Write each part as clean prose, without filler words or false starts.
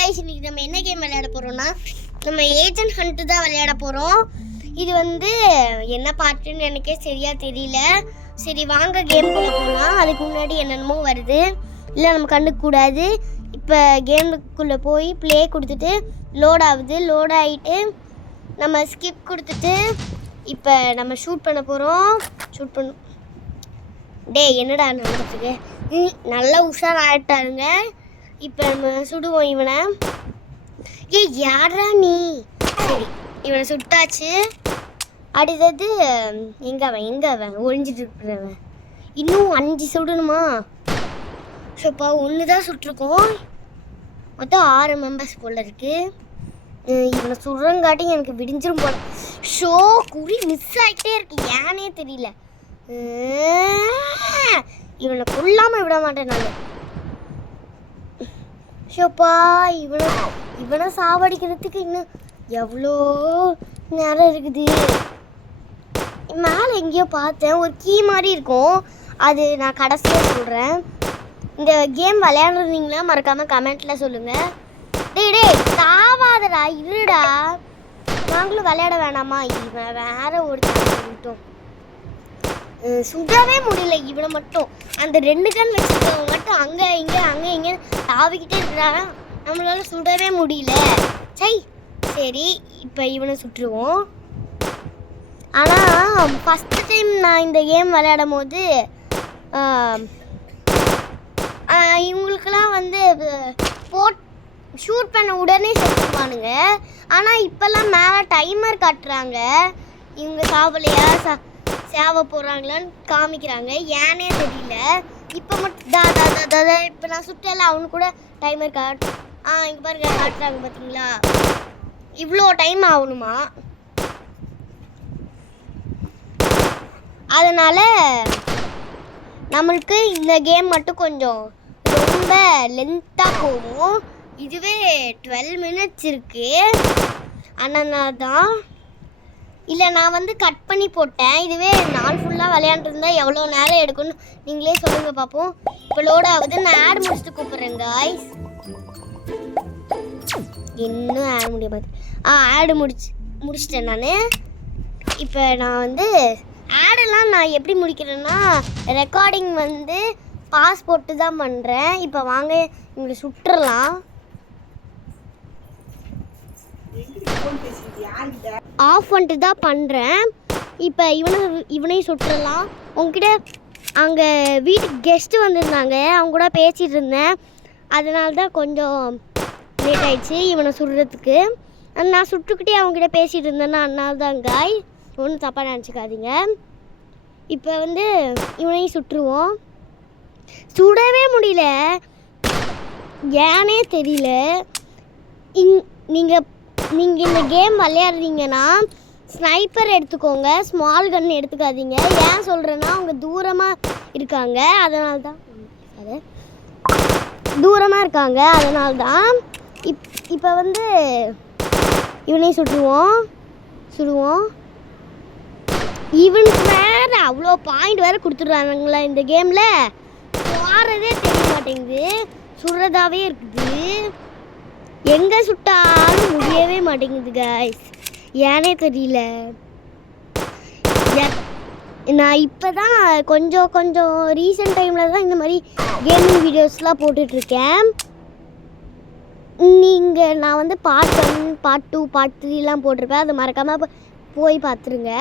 Guys இன்னைக்கு நம்ம என்ன கேம் விளையாட போறோம்னா நம்ம ஏஜென்ட் ஹண்ட் தான் விளையாட போறோம். இது வந்து என்ன பார்ட்னு எனக்கே சரியா தெரியல. சரி வாங்க கேம்க்குள்ள போலாம். அதுக்கு முன்னாடி என்னென்னமோ வருது. இல்ல நம்ம கண்டுக்க கூடாது. இப்போ கேமுக்குள்ள போய் ப்ளே கொடுத்துட்டு லோட் ஆகுது. லோட் ஆயிட்டு நம்ம ஸ்கிப் கொடுத்துட்டு இப்போ நம்ம ஷூட் பண்ண போறோம். ஷூட் பண்ண டேய் என்னடா நடந்துட்டு நல்லா உஷார் ஆயிட்டாருங்க. இப்போ நம்ம சுடுவோம் இவனை. யாரா நீ? சரி இவனை சுட்டாச்சு. அடுத்தது எங்கே அவன் ஒழிஞ்சிட்டு இருக்கிறவன். இன்னும் 5 சுடணுமா? ஸோப்பா ஒன்று தான் சுட்டிருக்கோம். மொத்தம் 6 மெம்பர்ஸ் போல் இருக்குது. இவனை சுடுறங்காட்டி எனக்கு விடிஞ்சிரும் போல. ஷோ குறி மிஸ் ஆகிட்டே இருக்கு, ஏனே தெரியல. இவனை கொல்லாமல் விட மாட்டேன் நான். ஷோப்பா இவனை சாவடிக்கிறதுக்கு இன்னும் எவ்வளோ நேரம் இருக்குது. மேலே எங்கேயோ பார்த்தேன் ஒரு கீ மாதிரி இருக்கும். அது நான் கடைசியாக சொல்கிறேன். இந்த கேம் விளையாடுறீங்கன்னா மறக்காமல் கமெண்ட்டில் சொல்லுங்கள். டேய் சாவாதடா, இருடா. நாங்களும் விளையாட வேணாமா? இவன் வேற ஒருத்தன் சுடவே முடியல இவனை மட்டும். அந்த 2 கன் வச்சுருக்கவங்க மட்டும் அங்கே இங்கே தாவிக்கிட்டே இருக்கிறாங்க. நம்மளால சுடவே முடியல. சரி இப்போ இவனை சுட்டுருவோம். ஆனால் ஃபஸ்ட்டு டைம் நான் இந்த கேம் விளையாடும் போது இவங்களுக்கெல்லாம் வந்து ஷூட் பண்ண உடனே செத்துவானுங்க. ஆனால் இப்போல்லாம் மேலே டைமர் காட்டுறாங்க. இவங்க சாவலையா சேவ போகிறாங்களான்னு காமிக்கிறாங்க, ஏனே தெரியல. இப்போ மட்டும் இப்போ நான் சுட்டல அவனு கூட டைமர் இங்கே பாருங்க காட்டுறாங்க பார்த்தீங்களா? இவ்வளோ டைம் ஆகணுமா? அதனால் நம்மளுக்கு இந்த கேம் மட்டும் கொஞ்சம் ரொம்ப லென்த்தாக போகும். இதுவே 12 மினிட்ஸ் இருக்குது. அதனால தான் இல்லை நான் வந்து கட் பண்ணி போட்டேன். இதுவே நாள் ஃபுல்லாக விளையாண்டுருந்தா எவ்வளோ நேரம் எடுக்கும்னு நீங்களே சொல்லுங்கள் பார்ப்போம். இப்போ லோட் ஆகுது. நான் ஆட் முடிச்சுட்டு கூப்பிட்றேன் காய்ஸ். இன்னும் ஆட் முடிய பார்த்து ஆடு முடிச்சிட்டேன் நான். இப்போ நான் வந்து ஆடெல்லாம் நான் எப்படி முடிக்கிறேன்னா ரெக்கார்டிங் வந்து பாஸ் போட்டு தான் பண்ணுறேன். இப்போ வாங்க இவங்களை சுட்டுறலாம். ஆஃப் பண்ணிட்டு தான் பண்ணுறேன். இப்போ இவனையும் சுட்டுறலாம். உங்ககிட்ட அங்கே வீட்டுக்கு கெஸ்ட்டு வந்திருந்தாங்க, அவங்க கூட பேசிகிட்டு இருந்தேன். அதனால தான் கொஞ்சம் லேட் ஆயிடுச்சு இவனை சுடுறதுக்கு. நான் சுட்டுக்கிட்டே அவங்ககிட்ட பேசிகிட்டு இருந்தேன்னா அதனால தான் காய், ஒன்றும் தப்பாக நினச்சிக்காதீங்க. இப்போ வந்து இவனையும் சுட்டுருவோம். சுடவே முடியல, ஏனே தெரியல. நீங்கள் இந்த கேம் விளையாடுறீங்கன்னா ஸ்னைப்பர் எடுத்துக்கோங்க, ஸ்மால் கன் எடுத்துக்காதீங்க. ஏன் சொல்கிறேன்னா அவங்க தூரமாக இருக்காங்க, அதனால தான் இப்போ வந்து இவனையும் சுடுவோம். இவனுக்கு வேறு அவ்வளோ பாயிண்ட் வேறு கொடுத்துட்றாங்களா இந்த கேமில். வாரதே தெரிய மாட்டேங்குது, சுடுறதாவே இருக்குது. எங்கே சுட்டாலும் முடியவே மாட்டேங்குது காய்ஸ், ஏனே தெரியல. நான் இப்போ தான் கொஞ்சம் ரீசெண்ட் டைமில் தான் இந்த மாதிரி கேமிங் வீடியோஸ்லாம் போட்டுட்ருக்கேன். நான் வந்து பார்ட் 1, பார்ட் 2, பார்ட் 3லாம் போட்டிருப்பேன். அதை மறக்காமல் போய் பார்த்துருங்க.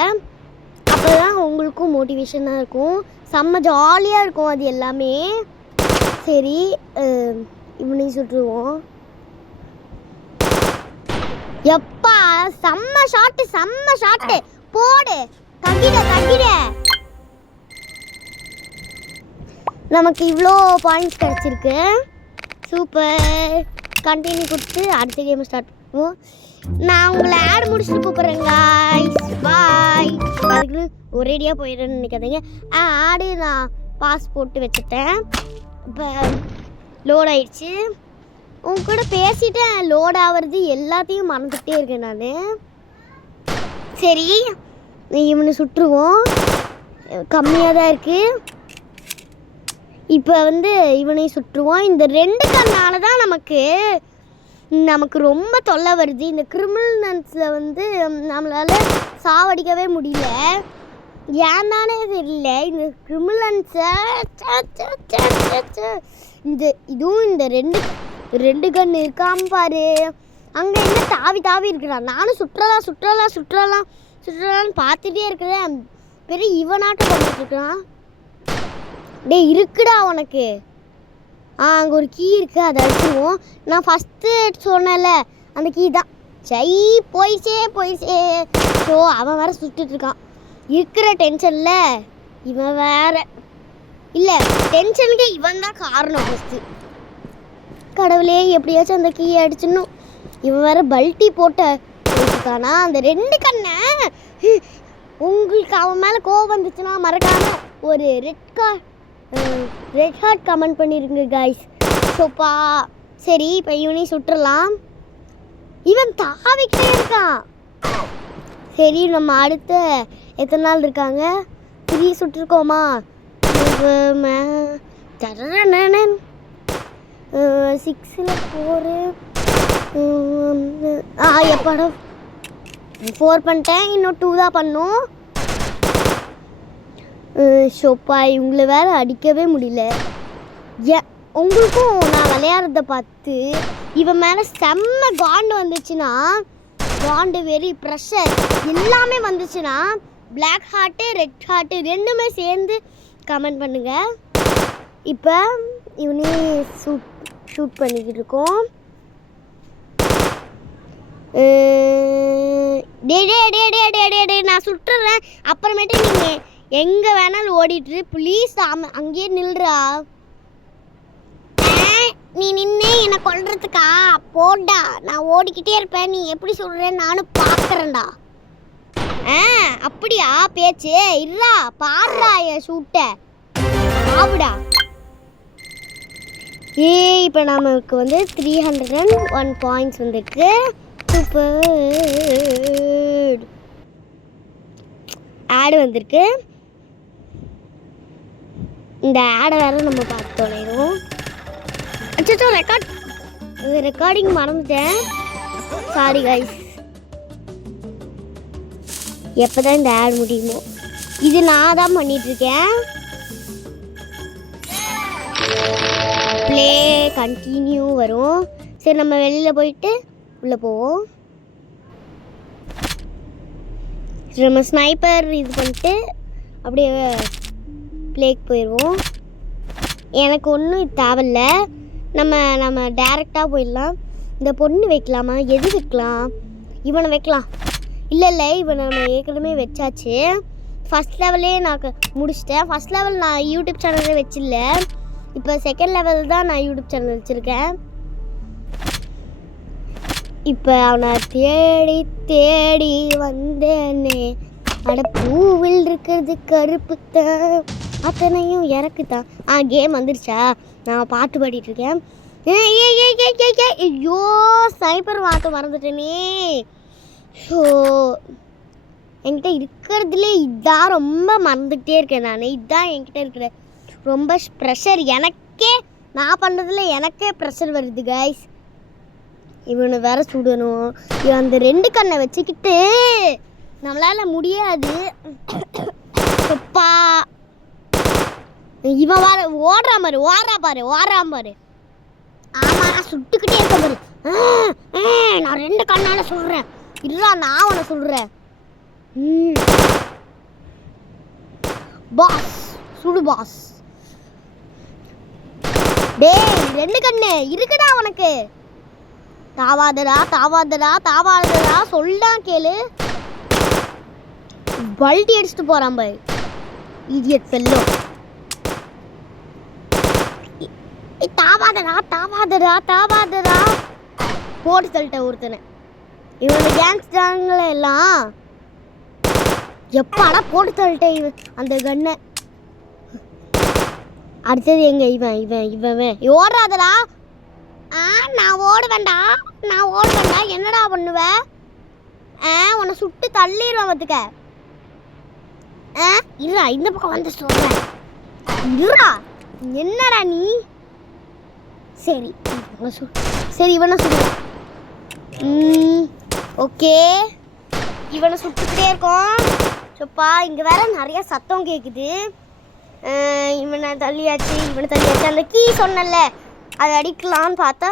அப்போ தான் உங்களுக்கும் மோட்டிவேஷனாக இருக்கும், செம்ம ஜாலியாக இருக்கும் அது எல்லாமே. சரி இவனையும் சுட்டுருவோம். எப்பா செம்ம ஷாட்டு போடு, தகிட. நமக்கு இவ்வளோ பாயிண்ட்ஸ் கிடச்சிருக்கு. சூப்பர். கண்டினியூ கொடுத்து அடுத்த கேம் ஸ்டார்ட் பண்ணுவோம். நான் உங்களை ஆட் முடிச்சுட்டு கூப்பிட்றேன் காய்ஸ், பாய். அதுக்கு ஒரேடியாக போயிடுறேன்னு நினைக்காதீங்க. ஆடு நான் பாஸ் போட்டு வச்சுட்டேன். இப்போ லோட் ஆயிடுச்சு. உங்க கூட பேசிட்டேன், லோட் ஆகிறது எல்லாத்தையும் மறந்துகிட்டே இருக்கேன் நான். சரி இவனை சுட்டுருவோம், கம்மியாக தான் இருக்குது. இப்போ வந்து இவனையும் சுட்டுருவோம். இந்த 2 கண்ணால் தான் நமக்கு நமக்கு ரொம்ப தொல்லை வருது. இந்த கிரிமினல்ஸில் வந்து நம்மளால் சாவடிக்கவே முடியல. ஏன் தானே தெரியல. இந்த கிரிமினல்ஸை இதுவும் இந்த ரெண்டு கன்று இருக்காம பாரு. அங்கே என்ன தாவி தாவி இருக்கிறான். நானும் சுற்றலான்னு பார்த்துட்டே இருக்கிறேன். பெரிய இவனாட்டம் பண்ணிட்டு இருக்கிறான். டே இருக்குடா உனக்கு. அங்கே ஒரு கீ இருக்குது, அதை அடிச்சுவோம். நான் ஃபஸ்ட்டு சொன்னேன்ல அந்த கீ தான். போயிச்சே. ஸோ அவன் வேறு சுட்டுட்ருக்கான். இருக்கிற டென்ஷனில் இவன் வேறு இல்லை, டென்ஷனுக்கு இவன் தான் காரணம். ஃபஸ்ட்டு கடவுளே எப்படியாச்சும் அந்த கீயை அடிச்சிடணும். இவன் வேறு பல்ட்டி போட்டானா அந்த 2 கண்ணை. உங்களுக்கு அவன் மேலே கோவம் வந்துச்சுன்னா மறக்காம ஒரு ரெட் ஹார்ட் கமெண்ட் பண்ணிருங்க காய்ஸ். சோப்பா சரி, இப்போ இவனையும் சுட்டுடலாம். இவன் தாவிக்கிட்டே இருக்கான். சரி, நம்ம அடுத்த எத்தனை நாள் இருக்காங்க? 3 சுட்டுருக்கோமா? 6ல் 4 எப்பாடா 4 பண்ணிட்டேன். இன்னும் 2 தான் பண்ணும். ஷோப்பா இவங்களை வேறு அடிக்கவே முடியல. உங்களுக்கும் நான் விளையாடுறத பார்த்து இவன் மேலே செம்ம காண்டு வந்துச்சுன்னா, காண்டு வெறி ப்ரெஷர் எல்லாமே வந்துச்சுன்னா, பிளாக் ஹார்ட்டு ரெட் ஹார்ட்டு ரெண்டுமே சேர்ந்து கமெண்ட் பண்ணுங்க. இப்போ இவனே ஷூட் பண்ணிக்கிட்டு இருக்கோம். டே நான் சுட்டுறேன். அப்புறமேட்டு நீங்கள் எங்கே வேணாலும் ஓடிட்டு ப்ளீஸ். அங்கேயே நில்றா. நீ நின்று என்னை கொல்றதுக்கா? போடா, நான் ஓடிக்கிட்டே இருப்பேன். நீ எப்படி சொல்கிறேன்னு நானும் பார்க்குறேன்டா. அப்படியா பேச்சு? இல்லா பாடுறா என் ஷூட்டை. ஆவுடா. இப்போ நமக்கு வந்து 301 பாயிண்ட்ஸ் வந்துருக்கு. சூப்பர். ஆடு வந்திருக்கு. இந்த ஆடை வேறு நம்ம பார்த்து தொலைறோம். அச்சோ ரெக்கார்டிங் மறந்துட்டேன். Sorry guys. எப்போ தான் இந்த ஆட் முடியுமோ? இது நான் தான் பண்ணிகிட்ருக்கேன். ப்ளே கண்டினியூ வரும். சரி, நம்ம வெளியில் போயிட்டு உள்ளே போவோம். நம்ம ஸ்னைப்பர் இது பண்ணிட்டு அப்படியே ப்ளேக்கு போயிடுவோம். எனக்கு ஒன்றும் இது தேவையில்ல. நம்ம டேரெக்டாக போயிடலாம். இந்த பொண்ணு வைக்கலாமா? எது வைக்கலாம்? இவனை வைக்கலாம். இல்லை இவனை நம்ம ஏற்கனவே வச்சாச்சு. ஃபஸ்ட் லெவலே நான் முடிச்சிட்டேன். ஃபஸ்ட் லெவல் நான் யூடியூப் சேனலே வச்சில்ல. இப்போ செகண்ட் லெவல் தான் நான் யூடியூப் சேனல் வச்சுருக்கேன். இப்போ அவனை தேடி வந்தேனே. அட பூவில் இருக்கிறது கருப்பு தான், அத்தனையும் இறக்கு தான். கேம் வந்துருச்சா? நான் பாட்டு பாடிட்டுருக்கேன். ஐயோ ஸ்னைப்பர் வார்த்தை மறந்துட்டேனே. ஸோ என்கிட்ட இருக்கிறதுலே இதான் ரொம்ப மறந்துகிட்டே இருக்கேன் நான். இதுதான் என்கிட்ட இருக்கிற ரொம்ப ப்ரெஷர். எனக்கே நான் பண்ணுறதுல எனக்கே ப்ரெஷர் வருது கைஸ். இவனை வேற சுடணும். அந்த 2 கண்ணை வச்சுக்கிட்டு நம்மளால் முடியாது. இவன் வர ஓடுறான் பாரு. ஆமாம், நான் சுட்டுக்கிட்டே இருக்க பாரு. நான் 2 கண்ணால சொல்கிறேன். இல்லா நான் அவனை சொல்கிறேன். பாஸ் சுடு பாஸ். டேய் 2 கண்ணு இருக்குடா உனக்கு. தாவாதடா சொல்லிட்டான் கேளு. பல்ட்டி அடிச்சுட்டு போகிறான் பாரு இடியட் ஃபெல்லோ. தாவாதடா போட்டு தள்ளிட்ட ஒருத்தனை. இவனோட கேங்ஸ்டாங்கள எல்லாம் எப்பாடா போட்டு தள்ளிட்ட இவன் அந்த கண்ணை. அடுத்தது எங்க இவன் ஓடுறாதடா. நான் ஓட வேண்டாம். என்னடா பண்ணுவ? உன்னை சுட்டு தள்ளிடுவான் பார்த்துக்க. இருடா, இந்த பக்கம் வந்து சொல்றேன். இருடா, என்னடா நீ? சரி இவனை சொல்லுவேன். ஓகே, இவனை சுட்டுக்கிட்டே இருக்கோம். சோப்பா இங்கே வேற நிறைய சத்தம் கேட்குது. இவனை தள்ளியாச்சு. அந்த கீ சொன்னல அதை அடிக்கலான்னு பார்த்தா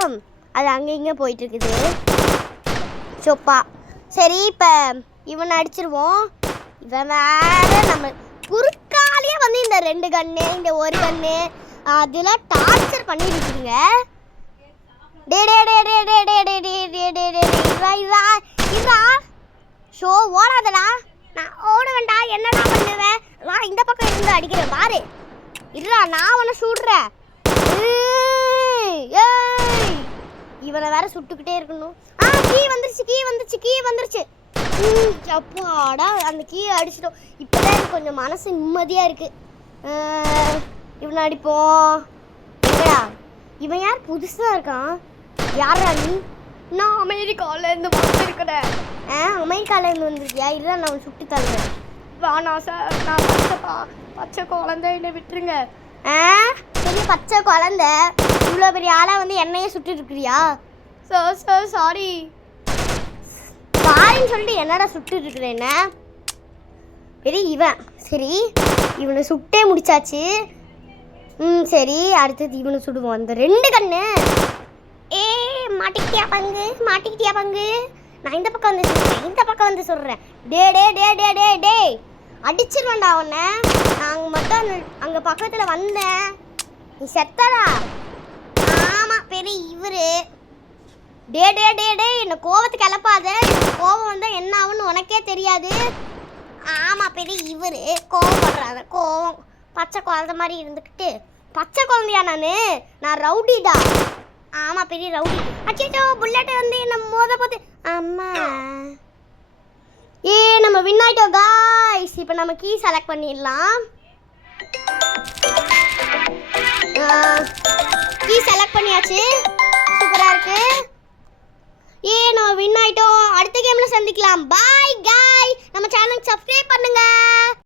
அது அங்கே இங்கே போயிட்டுருக்குது. சோப்பா சரி, இப்போ இவனை அடிச்சிருவோம். இவன் வேற நம்ம குறுக்காலேயே வந்து இந்த 2 கன்று இந்த 1 கன்று அதெல்லாம் டார்ச்சர் பண்ணிட்டு இருக்குங்க. டே டே டே டே டே டே டே டே டே டே டே இதா ஷோ ஓடாதடா. நான் ஓடுவேன்டா. என்னடா பண்ணுவேன்? நான் இந்த பக்கம் இருந்து அடிக்கிறேன் பாரு. இல்லடா, நான் உன்னை சுடுறேன். இவனை வேற சுட்டுக்கிட்டே இருக்கணும். கீ வந்துருச்சு. அப்பாடா, அந்த கீயை அடிச்சிட்டோம். இப்போதான் எனக்கு கொஞ்சம் மனசு நிம்மதியாக இருக்கு. இவனை அடிப்போம். எங்கடா இவன்? யார் புதுசாக இருக்கான்? யாரா நீ? நான் அமெரிக்காவிலேருந்து வந்துருக்கிறேன். அமெரிக்காவிலேருந்து வந்துருக்கியா? இல்லை, நான் சுட்டி தள்ளுறேன். வாணா சார், நான் பச்சை குழந்தை, என்னை விட்டுருங்க. பெரிய பச்சை குழந்தை, இவ்வளோ பெரிய ஆளாக வந்து என்னையே சுட்டு இருக்கிறியா? சார் சாரின்னு சொல்லிட்டு என்னடா சுட்டு இருக்கிறேன்? பெரிய இவன். சரி, இவனை சுட்டே முடிச்சாச்சு. சரி, அடுத்தது இவனை சுடுவோம். அந்த 2 கண்ணு. மாட்டிக்கிட்டியா பங்கு? நான் இந்த பக்கம் வந்து சொல்கிறேன். டே அடிச்சிருவேன்டா உன்னை. நாங்கள் மட்டும் அங்கே பக்கத்தில் வந்தேன். நீ செத்தடா. ஆமாம், பெரிய இவரு. டே என்னை கோவத்துக்கு கிளப்பாத. கோவம் வந்தால் என்ன ஆகுன்னு உனக்கே தெரியாது. ஆமாம், பெரிய இவரு கோவப்படுறாங்க. கோவம் பச்சை குழந்தை மாதிரி இருந்துக்கிட்டு. பச்சை குழந்தையா? நான் ரவுடிடா. ஆமாம், பெரிய ரவுடி. அச்சோ, புல்லட் வந்து என்ன மோத பார்த்து. அம்மா, நம்ம வின் ஆயிட்டோம் காய்ஸ். இப்போ நம்ம கீ செலக்ட் பண்ணிடலாம். கீ செலக்ட் பண்ணியாச்சு. சூப்பராக இருக்கு. நம்ம வின் ஆயிட்டோம். அடுத்த கேமில் சந்திக்கலாம். பாய் காய். நம்ம சேனலுக்கு சப்ஸ்கிரைப் பண்ணுங்க.